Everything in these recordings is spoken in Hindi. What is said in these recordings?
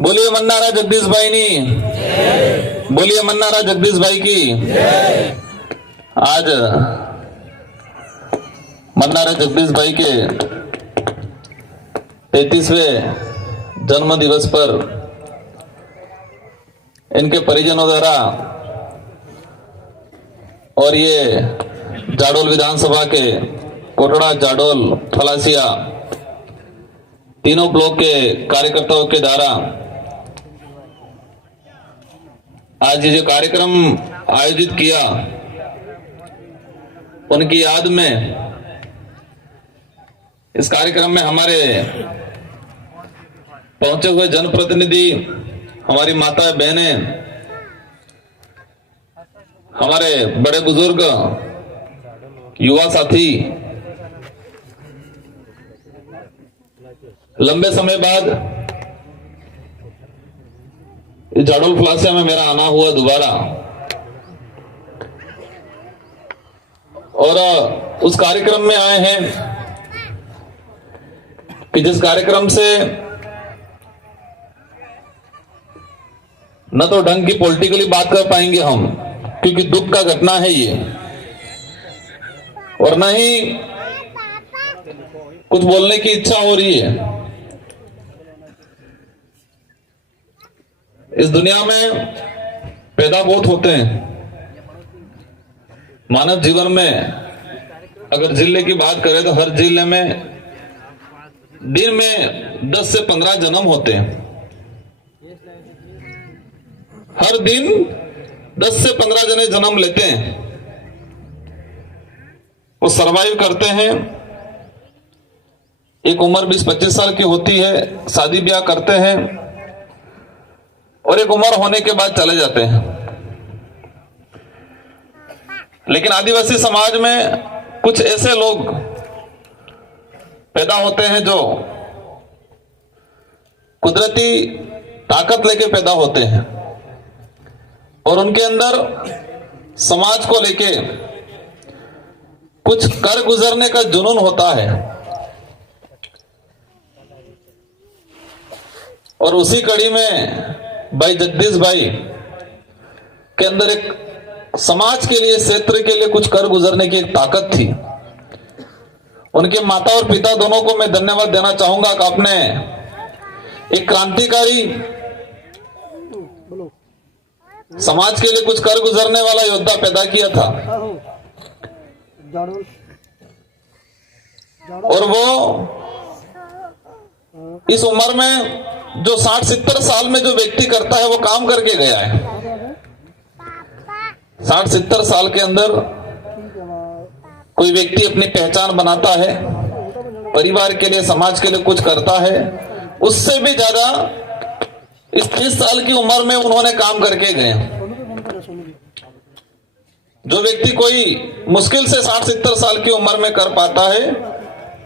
बोलिए मन्नारा जगदीश भाई नी, बोलिए मन्नारा जगदीश भाई की। आज मन्नारा जगदीश भाई के 33वें जन्म दिवस पर इनके परिजनों द्वारा और ये जाडोल विधानसभा के कोटड़ा, जाडोल, थलासिया तीनों ब्लॉक के कार्यकर्ताओं के द्वारा आज ये जो कार्यक्रम आयोजित किया, उनकी याद में इस कार्यक्रम में हमारे पहुंचे हुए जनप्रतिनिधि, हमारी माता बहनें, हमारे बड़े बुजुर्ग, युवा साथी, लंबे समय बाद जाडोल फ्लासिया में मेरा आना हुआ दोबारा, और उस कार्यक्रम में आए हैं कि जिस कार्यक्रम से न तो ढंग की पॉलिटिकली बात कर पाएंगे हम, क्योंकि दुख का घटना है ये, और न ही कुछ बोलने की इच्छा हो रही है। इस दुनिया में पैदा बहुत होते हैं। मानव जीवन में अगर जिले की बात करें तो हर जिले में दिन में 10 से 15 जन्म होते हैं। हर दिन 10 से 15 जने जन्म लेते हैं, वो सरवाइव करते हैं। एक उम्र 20-25 साल की होती है, शादी ब्याह करते हैं, और एक उम्र होने के बाद चले जाते हैं। लेकिन आदिवासी समाज में कुछ ऐसे लोग पैदा होते हैं जो कुदरती ताकत लेके पैदा होते हैं, और उनके अंदर समाज को लेके कुछ कर गुजरने का जुनून होता है। और उसी कड़ी में भाई जगदीश भाई के अंदर एक समाज के लिए, क्षेत्र के लिए कुछ कर गुजरने की एक ताकत थी। उनके माता और पिता दोनों को मैं धन्यवाद देना चाहूंगा कि आपने एक क्रांतिकारी, समाज के लिए कुछ कर गुजरने वाला योद्धा पैदा किया था, और वो इस उम्र में जो 60-70 साल में जो व्यक्ति करता है वो काम करके गया है। 60-70 साल के अंदर कोई व्यक्ति अपनी पहचान बनाता है, परिवार के लिए, समाज के लिए कुछ करता है। उससे भी ज्यादा इस 30 साल की उम्र में उन्होंने काम करके गए। जो व्यक्ति कोई मुश्किल से 60-70 साल की उम्र में कर पाता है,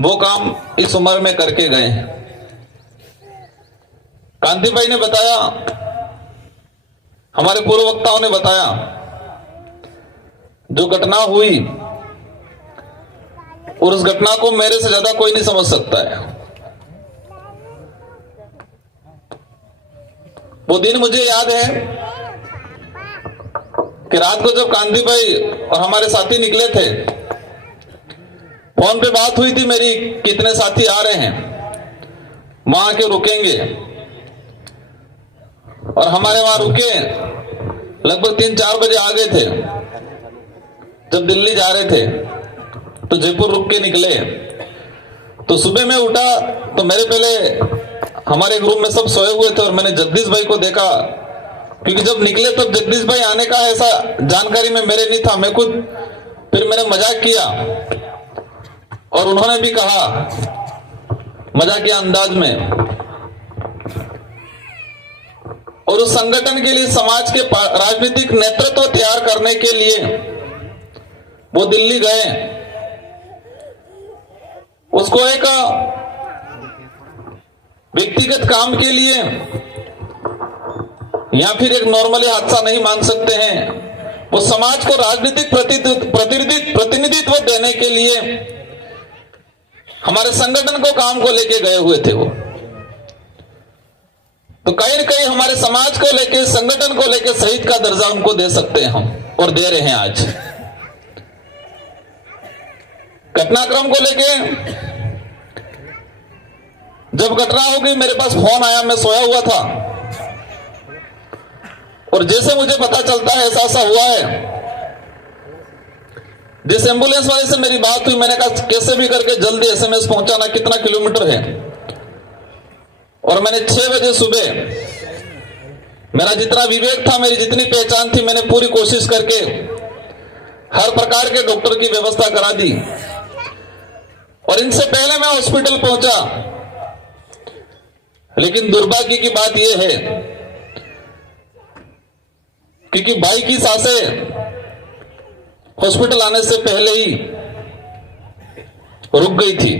वो काम इस उम्र में करके गए। कांति भाई ने बताया, हमारे पूर्व वक्ताओं ने बताया, जो घटना हुई, और उस घटना को मेरे से ज्यादा कोई नहीं समझ सकता है। वो दिन मुझे याद है कि रात को जब कांति भाई और हमारे साथी निकले थे, फोन पे बात हुई थी मेरी, कितने साथी आ रहे हैं, वहां आके रुकेंगे। और हमारे वहां रुके, लगभग 3-4 बजे आ गए थे। जब दिल्ली जा रहे थे तो जयपुर रुक के निकले। तो सुबह में उठा तो मेरे पहले हमारे ग्रुप में सब सोए हुए थे, और मैंने जगदीश भाई को देखा, क्योंकि जब निकले तब जगदीश भाई आने का ऐसा जानकारी में मेरे नहीं था। मैं खुद फिर मैंने मजाक किया, और उन्होंने भी कहा मजाकिया अंदाज में। और उस संगठन के लिए, समाज के राजनीतिक नेतृत्व तैयार करने के लिए वो दिल्ली गए। उसको एक व्यक्तिगत काम के लिए या फिर एक नॉर्मली हादसा नहीं मान सकते हैं, वो समाज को राजनीतिक प्रतिनिधित्व देने के लिए हमारे संगठन को काम को लेके गए हुए थे वो। तो कहीं न कहीं हमारे समाज को लेके, संगठन को लेके शहीद का दर्जा उनको दे सकते हैं हम, और दे रहे हैं आज। घटनाक्रम को लेके जब घटना हो गई, मेरे पास फोन आया, मैं सोया हुआ था, और जैसे मुझे पता चलता है ऐसा ऐसा हुआ है, जिस एम्बुलेंस वाले से मेरी बात हुई, मैंने कहा कैसे भी करके जल्दी एसएमएस पहुंचाना, कितना किलोमीटर है। और मैंने 6 बजे सुबह, मेरा जितना विवेक था, मेरी जितनी पहचान थी, मैंने पूरी कोशिश करके हर प्रकार के डॉक्टर की व्यवस्था करा दी। और इनसे पहले मैं हॉस्पिटल पहुंचा, लेकिन दुर्भाग्य की बात यह है क्योंकि भाई की सांसें हॉस्पिटल आने से पहले ही रुक गई थी।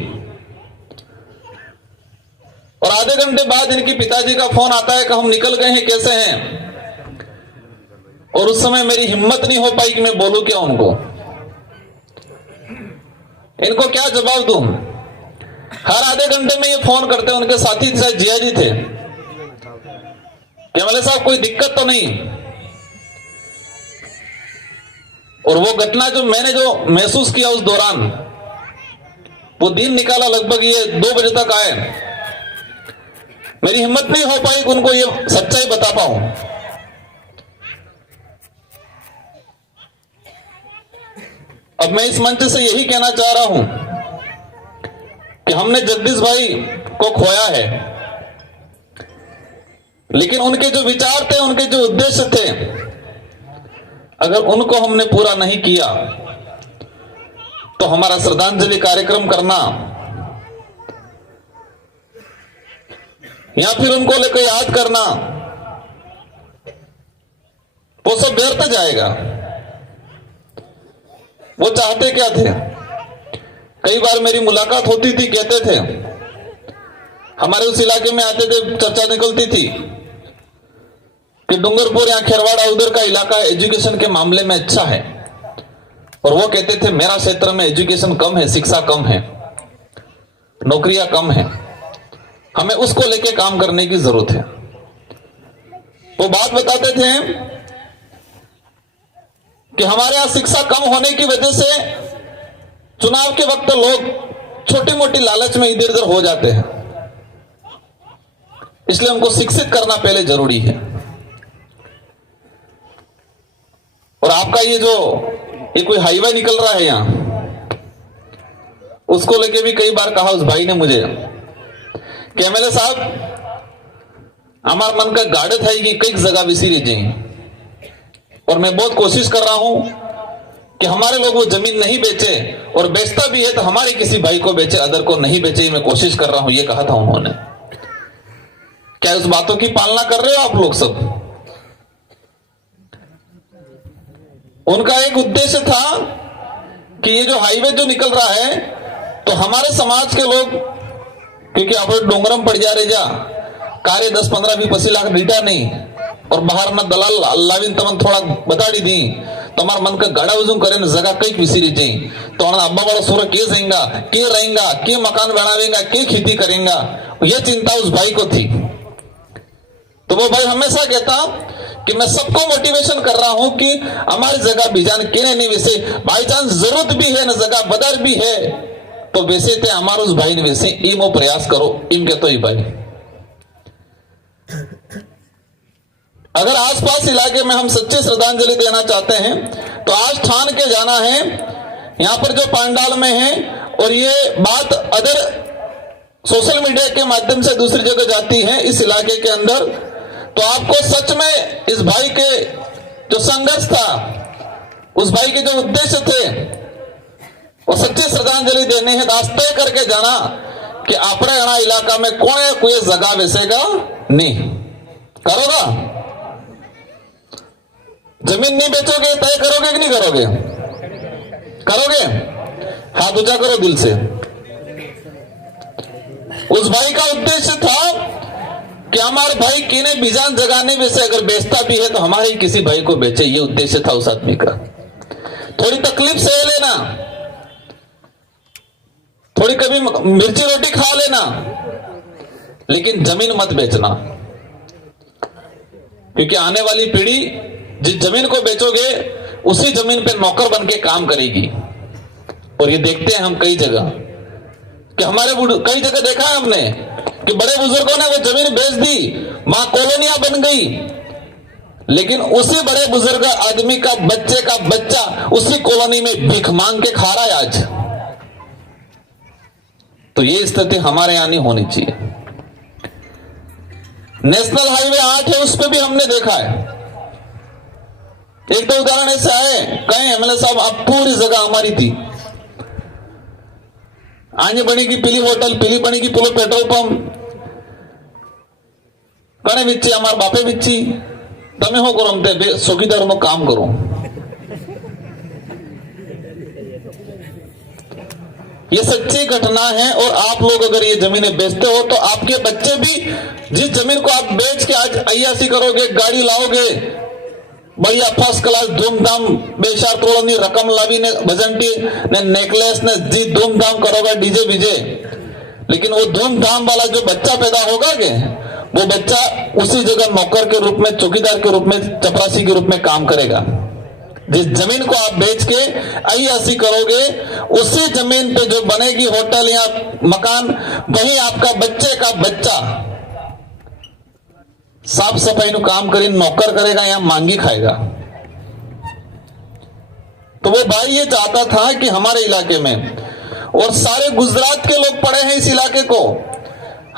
और आधे घंटे बाद इनके पिताजी का फोन आता है कि हम निकल गए हैं, कैसे हैं। और उस समय मेरी हिम्मत नहीं हो पाई कि मैं बोलूं क्या उनको, इनको क्या जवाब दूं। हर आधे घंटे में ये फोन करते, उनके साथी शायद जिया जी थे, कि एमएलए साहब कोई दिक्कत तो नहीं। और वो घटना जो मैंने जो महसूस किया उस दौरान, वो दिन निकाला, लगभग ये 2 बजे तक आए, मेरी हिम्मत नहीं हो पाई कि उनको ये सच्चाई बता पाऊं। अब मैं इस मंच से यही कहना चाह रहा हूं कि हमने जगदीश भाई को खोया है, लेकिन उनके जो विचार थे, उनके जो उद्देश्य थे, अगर उनको हमने पूरा नहीं किया तो हमारा श्रद्धांजलि कार्यक्रम करना या फिर उनको लेकर याद करना, वो सब व्यर्थ जाएगा। वो चाहते क्या थे? कई बार मेरी मुलाकात होती थी, कहते थे, हमारे उस इलाके में आते थे, चर्चा निकलती थी कि डूंगरपुर या खेरवाड़ा उधर का इलाका एजुकेशन के मामले में अच्छा है, और वो कहते थे मेरा क्षेत्र में एजुकेशन कम है, शिक्षा कम है, नौकरियां कम है, हमें उसको लेके काम करने की जरूरत है। वो बात बताते थे कि हमारे यहां शिक्षा कम होने की वजह से चुनाव के वक्त लोग छोटी मोटी लालच में इधर उधर हो जाते हैं, इसलिए उनको शिक्षित करना पहले जरूरी है। और आपका ये कोई हाईवे निकल रहा है यहां, उसको लेके भी कई बार कहा उस भाई ने मुझे कि एमएलए साहब, हमारे मन का गाड़त है कि कई जगह विसीरी जाए, और मैं बहुत कोशिश कर रहा हूं कि हमारे लोग वो जमीन नहीं बेचे, और बेचता भी है तो हमारे किसी भाई को बेचे, अदर को नहीं बेचे, मैं कोशिश कर रहा हूं, ये कहा था उन्होंने। क्या उस बातों की पालना कर रहे हो आप लोग सब? उनका एक उद्देश्य था कि ये जो हाईवे जो निकल रहा है, तो हमारे समाज के लोग, क्योंकि आप डोंगरम पड़ जा रहे जा कार्य 10, 15, 20, 25 लाख रीटा नहीं, और बाहर ना दलाल लाविन तमन थोड़ा बताड़ी दी, तो हमारा मन का गाड़ा वजूम करे न जगह कई विसीरी जाए, तो अब्बा बड़ा सूर के जाएगा, के रहेगा, के मकान बनावेगा, के खेती करेगा, यह चिंता उस भाई को थी। तो वो भाई हमेशा कहता कि मैं सबको मोटिवेशन कर रहा हूं कि हमारी जगह बीजान केने नहीं, वैसे बाई चांस जरूरत भी है ना, जगह बदर भी है, तो वैसे थे हमारे उस भाई ने वैसे इमो प्रयास करो, इम कहते ही भाई। अगर आसपास इलाके में हम सच्चे श्रद्धांजलि देना चाहते हैं तो आज ठान के जाना है, यहां पर जो पांडाल में है, और ये बात अदर सोशल मीडिया के माध्यम से दूसरी जगह जाती है इस इलाके के अंदर, तो आपको सच में इस भाई के जो संघर्ष था, उस भाई के जो उद्देश्य थे, वो सच्ची श्रद्धांजलि देनी है। दास तय करके जाना कि अपने अणा इलाका में कोई जगह बेचेगा नहीं, करोगा? जमीन नहीं बेचोगे, तय करोगे कि नहीं करोगे? करोगे? हाथ ऊंचा करो दिल से। उस भाई का उद्देश्य था कि हमारे भाई किने बीजान जगाने में से अगर बेचता भी है तो हमारे ही किसी भाई को बेचे, ये उद्देश्य था उस आदमी का। थोड़ी तकलीफ सह लेना, थोड़ी कभी मिर्ची रोटी खा लेना, लेकिन जमीन मत बेचना, क्योंकि आने वाली पीढ़ी जिस जमीन को बेचोगे उसी जमीन पे नौकर बन के काम करेगी। और ये देखते हैं हम कई जगह कि हमारे कई जगह देखा है हमने कि बड़े बुजुर्गों ने वो जमीन बेच दी, वहां कॉलोनियां बन गई, लेकिन उसी बड़े बुजुर्ग आदमी का बच्चा उसी कॉलोनी में भीख मांग के खा रहा है आज। तो ये स्थिति हमारे यहां नहीं होनी चाहिए। नेशनल हाईवे 8 है, उस पर भी हमने देखा है। एक दो उदाहरण ऐसा है, कहें एमएलए साहब आप पूरी जगह हमारी थी, आगे बनेगी पीली होटल, पीली बनेगी पुलो पेट्रोल पंप, कणे विच्ची हमारे बापे विच्ची, तमे हो करो हम चौकीदार नो काम करो। ये सच्ची घटना है। और आप लोग अगर ये जमीनें बेचते हो तो आपके बच्चे भी जिस जमीन को आप बेच के आज अय्यासी करोगे, गाड़ी लाओगे, बढ़िया फर्स्ट क्लास धूमधाम बेशार तोड़नी रकम लावी ने भजंटी ने नेकलेस ने जी धूमधाम करोगा डीजे बीजे, लेकिन वो धूमधाम वाला जो बच्चा पैदा होगा के वो बच्चा उसी जगह नौकर के रूप में, चौकीदार के रूप में, चपरासी के रूप में काम करेगा। जिस जमीन को आप बेच के अय्यासी करोगे उसी जमीन पे जो बनेगी होटल या मकान, वही आपका बच्चे का बच्चा साफ सफाई नु काम करी नौकर करेगा या मांगी खाएगा। तो वो भाई ये चाहता था कि हमारे इलाके में, और सारे गुजरात के लोग पड़े हैं इस इलाके को,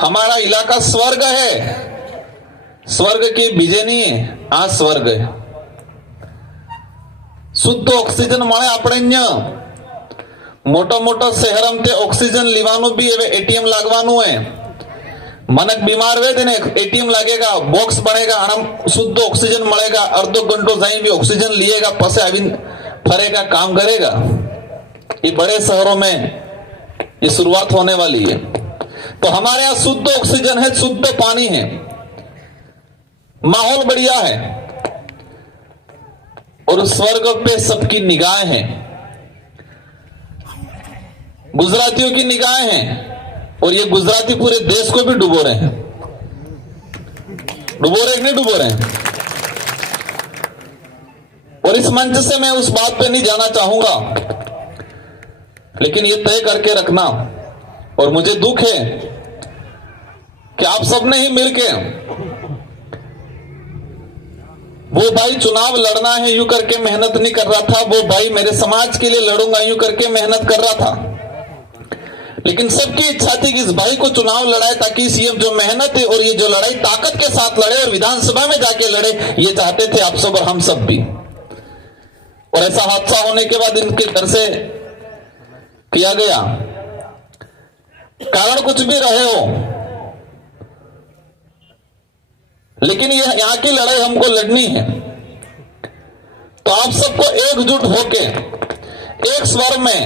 हमारा इलाका स्वर्ग है। स्वर्ग की बीजे नहीं है, आ स्वर्ग है। शुद्ध ऑक्सीजन મળે આપણે અહીંયા। મોટા મોટા શહેરમાં તે ઓક્સિજન લેવાનું બી હવે એટીએમ લાગવાનું है। मनक बीमार हुए थे एटीएम लगेगा, बॉक्स बनेगा, आराम शुद्ध ऑक्सीजन मिलेगा, अर्धो घंटो जाए भी ऑक्सीजन लिएगा, पसे आवी फरेगा, काम करेगा। ये बड़े शहरों में ये शुरुआत होने वाली है। तो हमारे यहाँ शुद्ध ऑक्सीजन है, शुद्ध पानी है, माहौल बढ़िया है, और स्वर्ग पे सबकी निगाहें हैं, गुजरातियों की निगाहें हैं, और ये गुजराती पूरे देश को भी डुबो रहे हैं। डुबो रहे कि नहीं डुबो रहे हैं? और इस मंच से मैं उस बात पे नहीं जाना चाहूंगा, लेकिन ये तय करके रखना, और मुझे दुख है कि आप सबने ही मिलके वो भाई चुनाव लड़ना है यूं करके मेहनत नहीं कर रहा था, वो भाई मेरे समाज के लिए लड़ूंगा यूं करके मेहनत कर रहा था, लेकिन सबकी इच्छा थी कि इस भाई को चुनाव लड़ाए ताकि सीएम जो मेहनत है और ये जो लड़ाई ताकत के साथ लड़े और विधानसभा में जाके लड़े, ये चाहते थे आप सब और हम सब भी। और ऐसा हादसा होने के बाद इनके घर से किया गया, कारण कुछ भी रहे हो, लेकिन ये यहां की लड़ाई हमको लड़नी है। तो आप सबको एकजुट होके एक स्वर में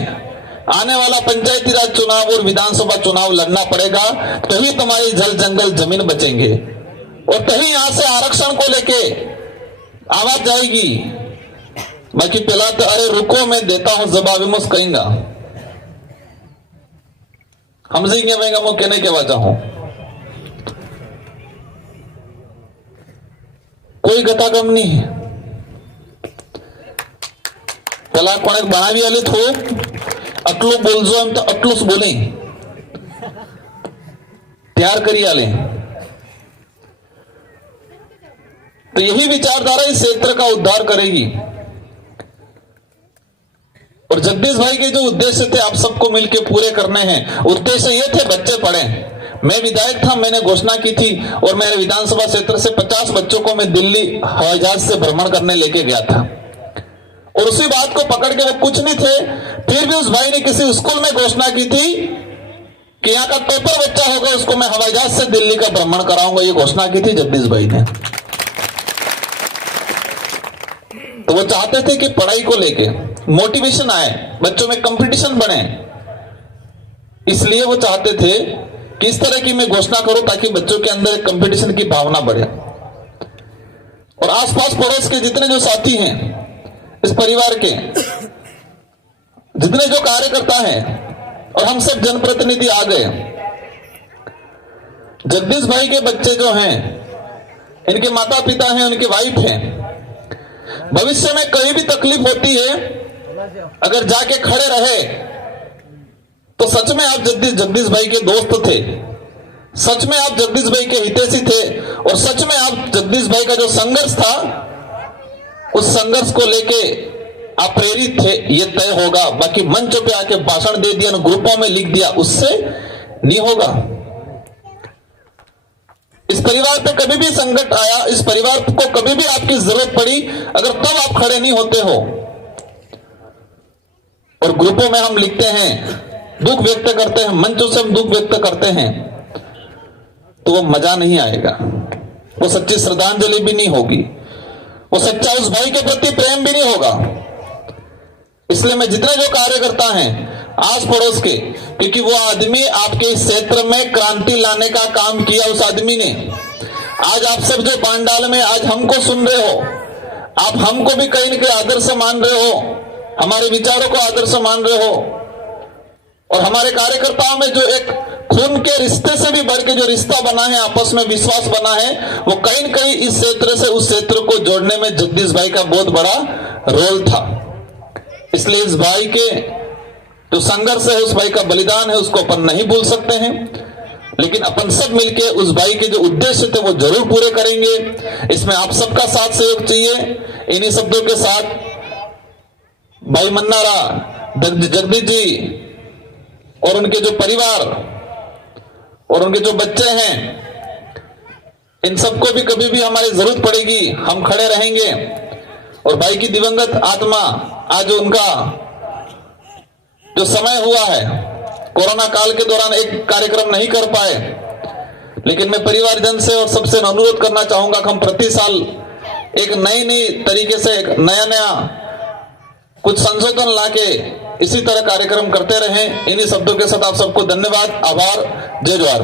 आने वाला पंचायती राज चुनाव और विधानसभा चुनाव लड़ना पड़ेगा, तभी तुम्हारी जल जंगल जमीन बचेंगे, और तभी यहां से आरक्षण को लेके आवाज जाएगी। बाकी पहला तो अरे रुको मैं देता हूं जवाब मुझ कहेंगा, हम जी कहेंगे वो कहने के वजह हूं कोई गतागम नहीं है। पहला कोने बनावी आले थो अटलू बोलजो एम तो अटलू बोले तैयार करी आले। तो यही विचारधारा इस क्षेत्र का उद्धार करेगी। और जगदीश भाई के जो उद्देश्य थे आप सबको मिलकर पूरे करने हैं। उद्देश्य ये थे बच्चे पढ़े। मैं विधायक था, मैंने घोषणा की थी और मेरे विधानसभा क्षेत्र से 50 बच्चों को मैं दिल्ली हवाई जहाज से भ्रमण करने लेके गया था, और उसी बात को पकड़ के वो कुछ नहीं थे, फिर भी उस भाई ने किसी स्कूल में घोषणा की थी कि यहाँ का टॉपर बच्चा होगा उसको मैं हवाई जहाज से दिल्ली का भ्रमण कराऊंगा। ये घोषणा की थी जगदीश भाई ने। तो वो चाहते थे कि पढ़ाई को लेके मोटिवेशन आए, बच्चों में कंपटीशन बने, इसलिए वो चाहते थे किस तरह की मैं घोषणा करूं ताकि बच्चों के अंदर एक कंपटीशन की भावना बढ़े और आसपास पड़ोस के जितने जो साथी हैं, इस परिवार के जितने जो कार्यकर्ता हैं और हम सब जनप्रतिनिधि आ गए। जगदीश भाई के बच्चे जो हैं, इनके माता पिता हैं, उनकी वाइफ हैं, भविष्य में कहीं भी तकलीफ होती है, अगर जाके खड़े रहे तो सच में आप जगदीश भाई के दोस्त थे, सच में आप जगदीश भाई के हितैषी थे और सच में आप जगदीश भाई का जो संघर्ष था उस संघर्ष को लेके आप प्रेरित थे, ये तय होगा। बाकी मंच पे आके भाषण दे दिया, ग्रुपों में लिख दिया, उससे नहीं होगा। इस परिवार पे कभी भी संकट आया, इस परिवार को कभी भी आपकी जरूरत पड़ी, अगर तब आप खड़े नहीं होते हो और ग्रुपों में हम लिखते हैं, दुख व्यक्त करते हैं, मंचों से हम दुख व्यक्त करते हैं, तो वो मजा नहीं आएगा, वो सच्ची श्रद्धांजलि भी नहीं होगी, वो सच्चा उस भाई के प्रति प्रेम भी नहीं होगा। इसलिए मैं जितने जो कार्यकर्ता हैं आस पड़ोस के, क्योंकि वो आदमी आपके इस क्षेत्र में क्रांति लाने का काम किया, उस आदमी ने। आज आप सब जो पांडाल में आज हमको सुन रहे हो, आप हमको भी कहीं न कहीं आदर्श मान रहे हो, हमारे विचारों को आदर्श मान रहे हो और हमारे कार्यकर्ताओं में जो एक खून के रिश्ते से भी बढ़ के जो रिश्ता बना है, आपस में विश्वास बना है, वो कहीं न कहीं इस क्षेत्र से उस क्षेत्र को जोड़ने में जगदीश भाई का बहुत बड़ा रोल था। इसलिए इस भाई के जो संघर्ष है, उस भाई का बलिदान है, उसको अपन नहीं भूल सकते हैं, लेकिन अपन सब मिलके उस भाई के जो उद्देश्य थे वो जरूर पूरे करेंगे। इसमें आप सबका साथ सहयोग चाहिए। इन्हीं शब्दों के साथ भाई मन्नारा, जगदीश जी और उनके जो परिवार और उनके जो बच्चे हैं, इन सबको भी कभी भी हमारी जरूरत पड़ेगी, हम खड़े रहेंगे। और भाई की दिवंगत आत्मा, आज उनका जो समय हुआ है, कोरोना काल के दौरान एक कार्यक्रम नहीं कर पाए, लेकिन मैं परिवारजन से और सबसे अनुरोध करना चाहूंगा कि हम प्रति साल एक नई तरीके से एक नया कुछ संशोधन लाके इसी तरह कार्यक्रम करते रहें। इन्हीं शब्दों के साथ आप सबको धन्यवाद, आभार, जय जोहार।